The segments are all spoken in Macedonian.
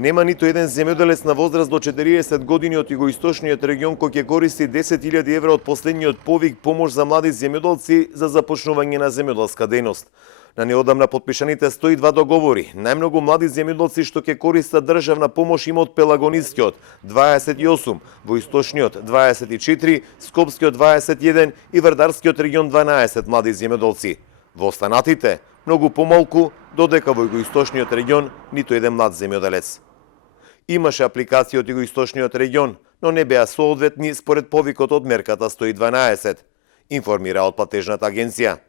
Нема ниту еден земјоделец на возраст до 40 години од југоисточниот регион кој ќе користи 10.000 евра од последниот повик помош за млади земјоделци за започнување на земјоделска дејност. На неодамна подпишаните 102 договори, најмногу млади земјоделци што ќе користат државна помош има од Пелагонискиот 28, во Источниот 24, Скопскиот 21 и Вардарскиот регион 12 млади земјоделци. Во останатите, многу помалку, додека во југоисточниот регион ниту еден млад земјоделец. Имаше апликации од југоисточниот регион, но не беа соодветни според повикот од мерката 112, информира од платежната агенција.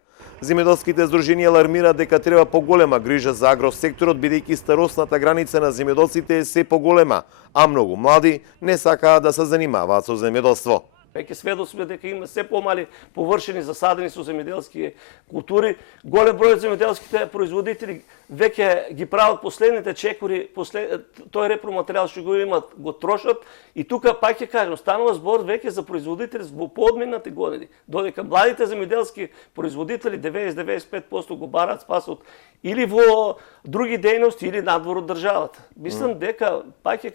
Земјоделските здруженија алармира дека треба поголема грижа за агросекторот, бидејќи старосната граница на земјоделците е се поголема, а многу млади не сакаат да се занимаваат со земјоделство. Веќе сведоци дека има се помали површини засадени со земјоделски култури. Голем број од земјоделските производители веќе ги прават последните чекори, тој репроматеријал што го имат го трошат и тука пак ќе кажам, станува збор веќе за производители во поодминати години, додека младите земјоделски производители 90-95% го бараат спасот или во други дејности или надвор од државата. Мислам дека пак ќе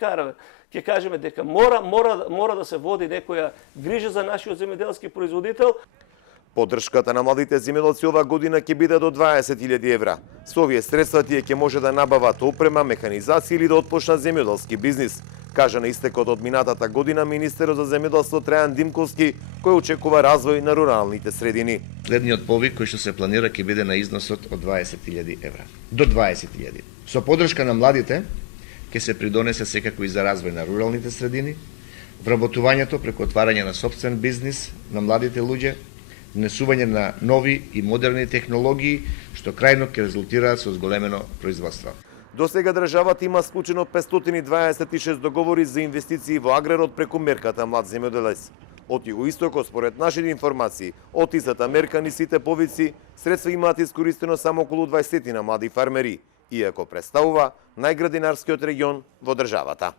кажеме дека мора да се води некоја грижа за нашиот земјоделски производител. Поддршката на младите земјоделци оваа година ќе биде до 20.000 евра. Со овие средства тие ќе може да набават опрема, механизација или да отпочнат земјоделски бизнис, кажа на истекот од минатата година министерот за земјоделство Трајан Димковски, кој очекува развој на руралните средини. Следниот повик кој што се планира ќе биде на износот од 20.000 евра. До 20.000. Со поддршка на младите ќе се придонесе секако и за развој на руралните средини, вработувањето преку отварање на сопствен бизнис на младите луѓе, внесување на нови и модерни технологии, што крајно ќе резултираат со зголемено производство. До сега државата има склучено 526 договори за инвестиции во аграрот преку мерката Млад земјоделец. Од југоистокот, според нашите информации, од истата мерка ни сите повици, средства имаат искористено само околу 20 на млади фармери, иако представува најградинарскиот регион во државата.